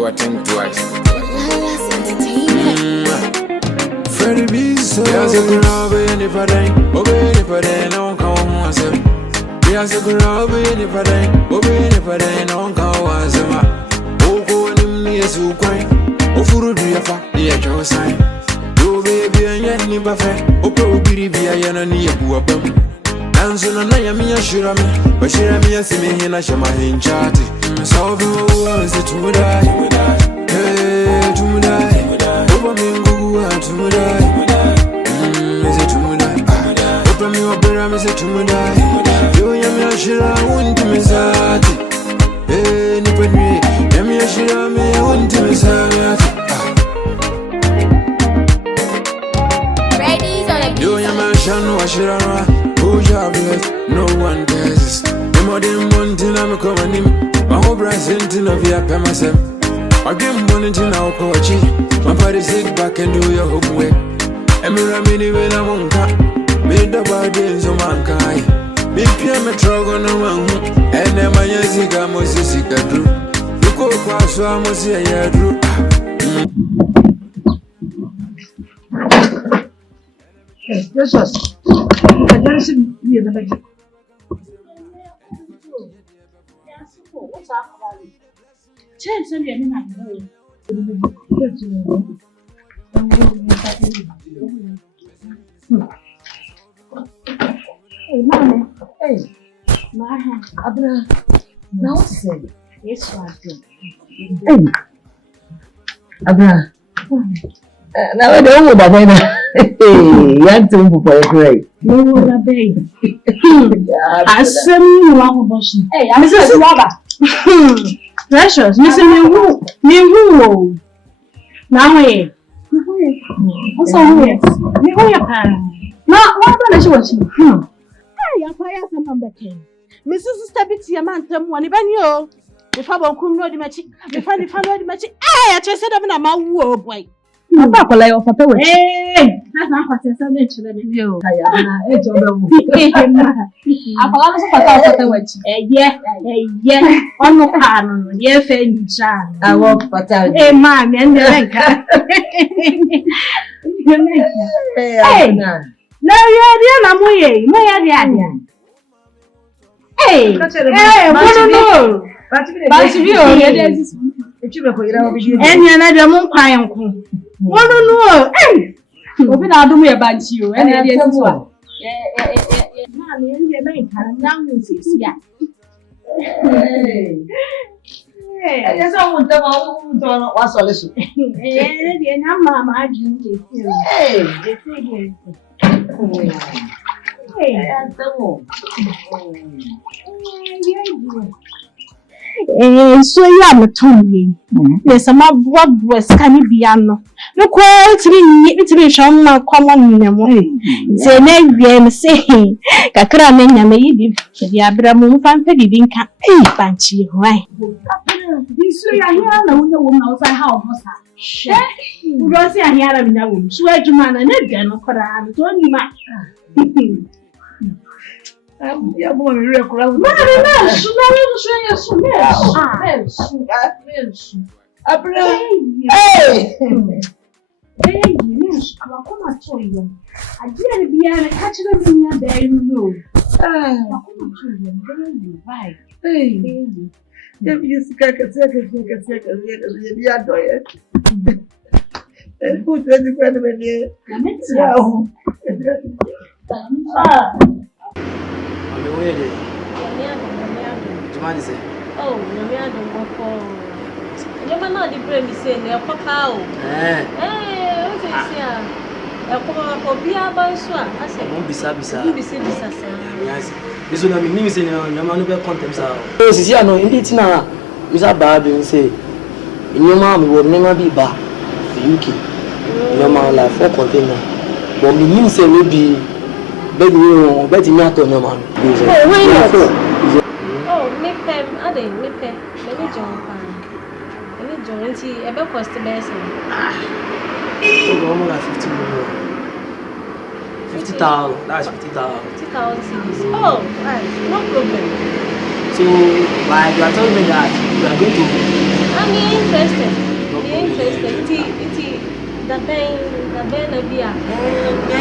do I think twice. Lala's Entertainment. Freddie B, so yes, I could love it if I didn't. Okay, if I didn't, don't come once. Yes, I could love it if I didn't. Okay, if I didn't, don't come once. Oh, go and me as you quite. Oh, for the afa, the actual sign. You baby, and yet never fair. Oh, probably be a yana near Buapum. And so now I am here, sure me. But she am here, see me here, I shall my in chatty. So, who is it to die? Hey, to die. Over me, go to die. Is it to die? Open me up, but is it to die? You am here, sure I want to miss that. Hey, Nippany, am here, sure I want to miss that. You am a shan, wash it around. No one cares. The modern mountain I'm coming in. My whole brazen of your pemasem. I get money to now, coachy. My body sick back and do your homework. And me ramini when I won't come. Made the bodies of mankind. Big Piama Trogo no one. And then my Yaziga Mosisica drew. You go across so I must say, yeah, drew. Yes, I don't see you the next. What's up? Change some your name. Hey, Mama. Hey, Maha. Abra. Now, say, yes, I do. Hey, Abra. Now I don't know about that. Hey, you have to for a great. No, baby. I said, you are bossy. Hey, I'm Mrs. Robert. Precious, Mr. New. Now, hey. What's all this? You are your parent. No, what about you? Hey, I'm fire from the king. Mrs. Stabity, a man, one even you. If I won't come, no, the match. If I found the match, I just said, I'm a woo boy. Papa like of a way. Hey, that's not what I mentioned. You, I am a yeah, on the panel, yeah, fair child. I walk for town. Hey, man, and the hey, no, yeah, I'm way, no, hey, no, but you, and another moon pine. One no, hey! Open out me about you, and it is one. Mammy, and your main young Mrs. Yeah. Hey, yes, I want them all to was a listen. And I'm Mamma, Jim. Hey, that's the one. So yeah, I'm telling you. There's some what was can be ano. No quality it's me shown my common name. Say name we say kakra menya me yi bi Abraham fan pe bi nka panchi why. This way I hear na wonya wo na outside how hosa. We go see ahia na binya wo. So adwuma na na bia no kora no to ni ma. Yeah, boy, you're correct. Man, hey, yes, come on, tell you. I didn't be a catcher in your day, you know. Right. Hey, you see, I can say, you are doing it. And who said you can be oh, I don't know. You might not be me saying they're cow. What's it? A beer by swan. I said, won't be Sabisa. Yes, this will not be news in your man of contents. Oh, see, I know indeed now. Mr. Barbie and say, in your mom will never be back to UK. Your man like 4 containers. But me means say maybe. Baby, you bet me out on your man. Oh, why not? Oh, make them, I didn't make them. Let me jump. Let me join. See, a bit cost the best. Oh, like 50 million. 50,000. That's 50,000. 50,000 CDs. Oh, right. No problem. So, like, you are telling me that you are going to. I'm interested. The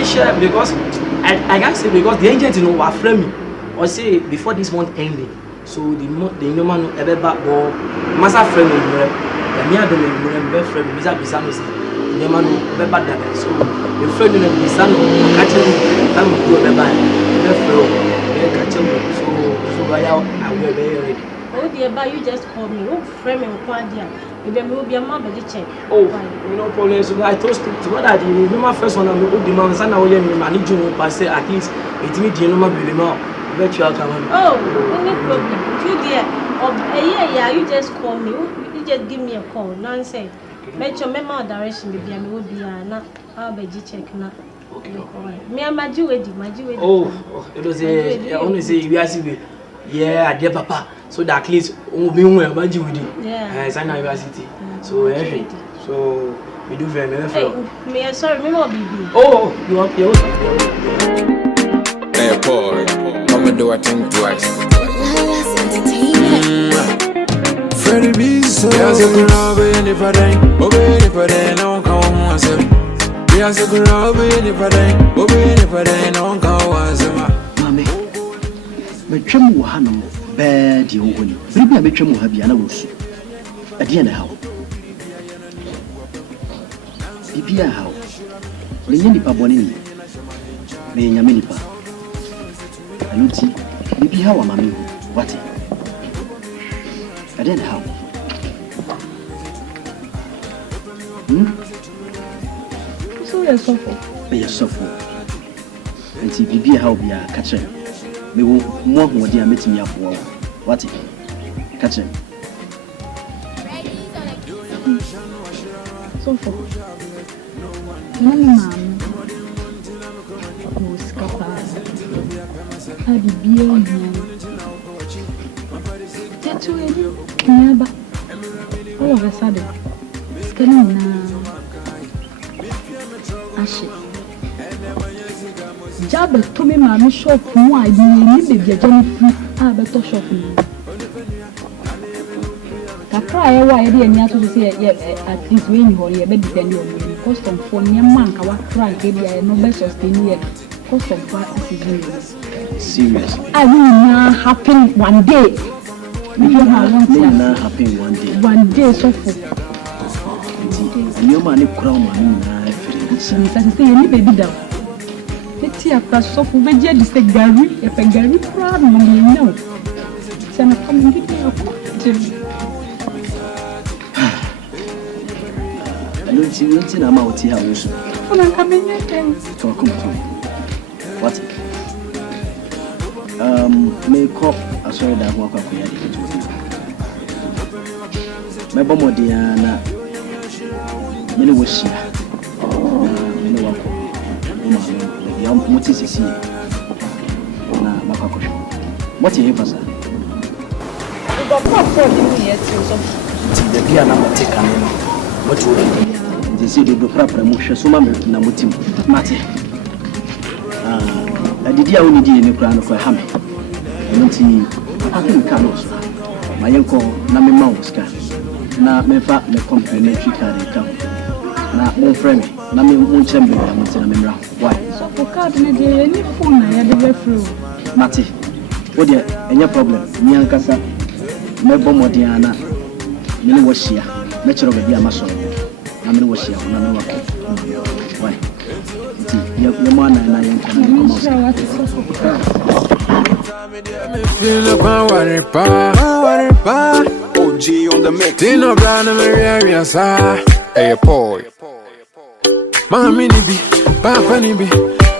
sure, because I can't say because the agent were framing or say before this month ending. So the man ever back or massa frame the near the frame Mr. Bisano say the man ever back that. So the friend in the Bisano catching time to go the band. So I will be ready. Oh dear, but you just call me. Oh, frame and quadia. Maybe I will be a man, but check. Oh, no problem. So I told to what I did. My first one, I will demand, and I will manage you. Pass at least it means you know my baby now. Bet you are coming. Oh, no problem. You dear, yeah, you just call me. You just give me a call. Nonsense. Bet your memo direction, baby, I will be not. I'll be check now. Okay. Me and my Jew, Oh, it was a only say you are yeah, dear papa. So that at least we will with you. Yeah. It's an university. So we do very well. Hey, me sorry, me more baby. Oh, you want your Hey, boy, come and do a thing twice. Freddie B, so there's a girl in the parade. Obey the parade, no come on, sir. There's a girl in the parade. Obey the parade, no come on, sir. Mammy, my trim will handle bad you when maybe I bet you have Yana Wusu. At the end, how? Pipia, how? When you nip one being a minipa. I don't see, maybe how am I? What? At the end, how? So you're so full. You're so full. And see, Pipia, how be a catcher. Me will more what you are meeting me up for. What? Catch him. So for Mama, who's capaz? I be beyond him. Tattoo never. All of a sudden, scanning now. Ashes. Jab to me, mammy shop. Why do you need a Johnny free? I better shop me. Cry why I didn't have to say at least when you are depending on me. Cost of for near man, I cry, baby. I no best sustain yet. Cost of what is serious. I will not happen one day. Will not happen one day. One day, so for your money crown, I say, any baby down. Let's see a press of Vegia, this Gary, if a Gary proud, you know. Then I come and give me a question. I don't see anything I'm out here. When I come in, what? Make up a sorry that walk up here. My bomb, Diana, many was here. Many walk. Young Mutis is here. Now, Macacusho. What do you have, sir? You got not 40 years. The piano taken in. What you they say they do proper motion, so mamma Namutim, Matty. I did the only day in the crown of a hammer. I don't see I think Carlos. My uncle Nami Mauska. Now, my father, my complimentary card account. Now, my friend, Nami Munchamber, I'm saying, why? So, for card, any phone I had ever through. Matty, what dear, any problem? Nyankasa, my bomodiana, Mini was here, natural of the Amazon. I'm going to watch you. I'm going to why? Your man and I come feel like OG on the mix. Tino Brana Maria, hey, boy. Mammy, Papa, Nibi.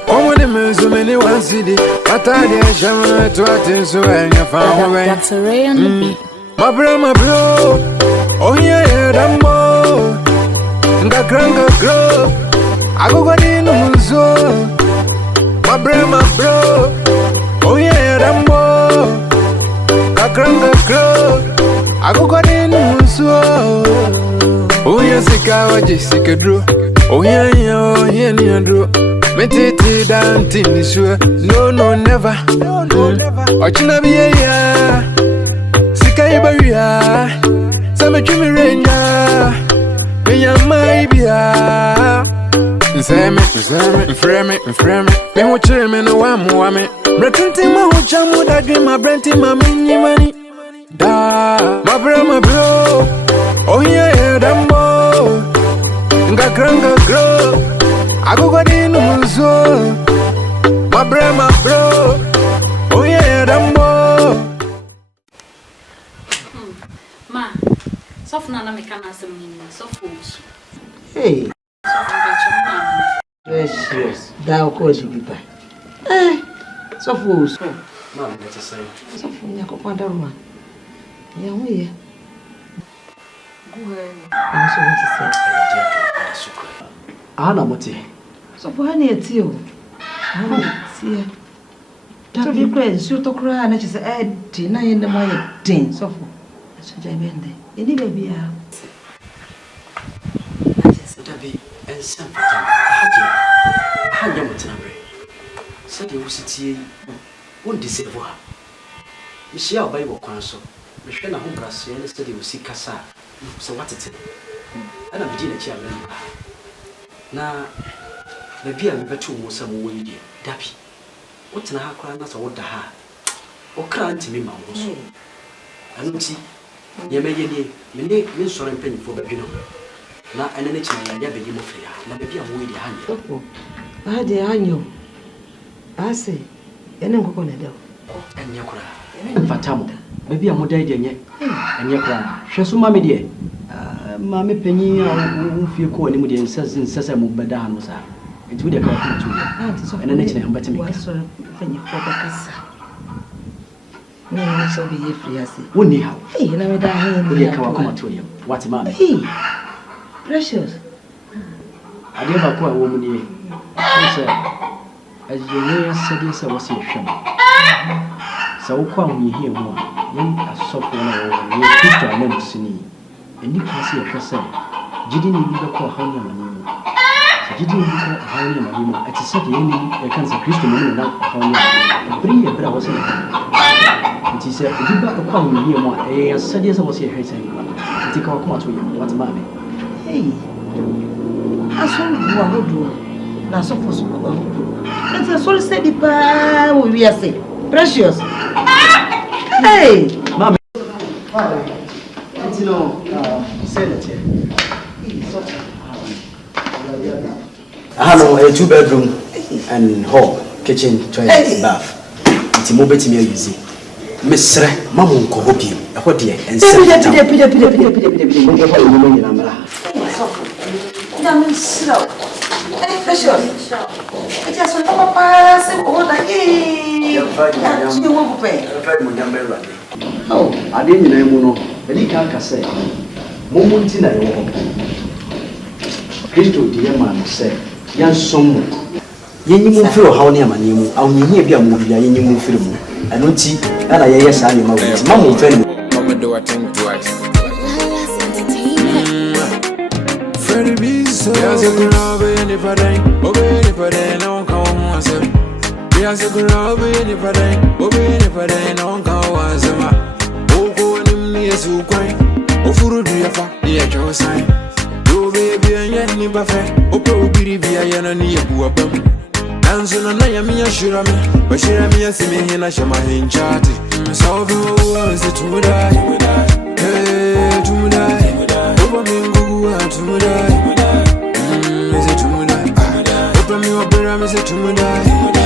Come on, so many one city. But I didn't show to attend so I found away. That's a ray on the beat. My bro. Oh, yeah, I'm more. Nga granga grow, I go in the my bro. Oh yeah, Rambo. Nga granga grow, I go in the oh yeah, Sikawa Jessica Drew. Oh yeah, Drew. Metiti dancing this way. No, never. Oh, Chinabi, yeah. Sika Ibaria. Some me Jimmy Ranger. Me and my beer. Frame it. Me watch me no one me. Pretending my whole jam would I dream my brenty my mini money. Da, my bro. Oh yeah, dambo. Nga granga glow. I go in the muzo. My bro. Oh yeah, dambo. Ma, sofna na mekana semini, sofos. Hey. Yes. Thou course you be. So fools. Ma'am, that's a sign. So for me, I go find a woman. Yeah, we. Go ahead. I'm so what to say. Ana moti. So for honey, it's you. See. Don't be crazy. So to cry, and she said, "Tina in the morning, tin." So for. So Jamende. Any baby, Dabi and Sanford. I had you. Said you sit won't deceive her. You see our Bible counsel. The Shana Humbras and study will see Cassa. So what it is? And I'm beginning a chairman. Now, the beer and better was some way, dear. Dappy. What's in her crown as a water ha? Or crying to me, Mamma. I don't see. You may be sorry penny for the dinner. Now, and then it's my idea begin of fear. Now, maybe I'm waiting hand. I had the annual. I say, and then go on a devil. And Yakura. Fatamo. Maybe I'm more dead yet. And Yakura. Shasuma me dear. Mammy Penny, I feel cold and says in Sesame Badan was her. It would have come to you. And then it's better me. What's a penny for the cassa? No, so be if you see. Wouldn't you have? Hey, and I would come to you. What's a man? Hey, precious. I never quite a woman here. As you near said, yes, I was your shame. So come we hear more. Young a soft one or your sister, I never seen. And you can see a person. Didn't you call Honey Manimo? So didn't you call Honey Manimo? At a certain ending, a cancer Christian woman now, Honey. Bring your brother was in it. He said, you got to come here more. I said, yes, I was here. Take our come to you. What's mammy? Hey, I saw you are good. Now, so for some it's a soul steady pie. We are saying, precious. Hey, Mammy. You know, said it here. I have a 2-bedroom and hall, kitchen, toilet, bath. It's a mobile to me easy. Miss Mamma Kohopi, a hot dear, and precious. I just want to pass it all like you won't pay. Oh, I didn't know. Any can't say. Momentina, Christo, dear man, said, young son. You move through how near my name. I'll hear be a movie, and you move through. I don't see that I yes, I am. Mamma, friend. Mama, do I think twice? Freddie B, so yes, I could love it if I didn't. Okay, if I didn't, don't come myself. Yes, I could love it if I didn't. Okay, if I didn't, don't come myself. Oh, go and me as you cry. Oh, for a dear fa, dear Joe sign. You baby, and yet never fair. Oh, probably be a yana near Buapam. And so now I am here, sure me. But she am here, see me in a shama in chatty. So, who is it to die? Hey, to die. Over me, go to die. Is it to die? Open me up, is it to die?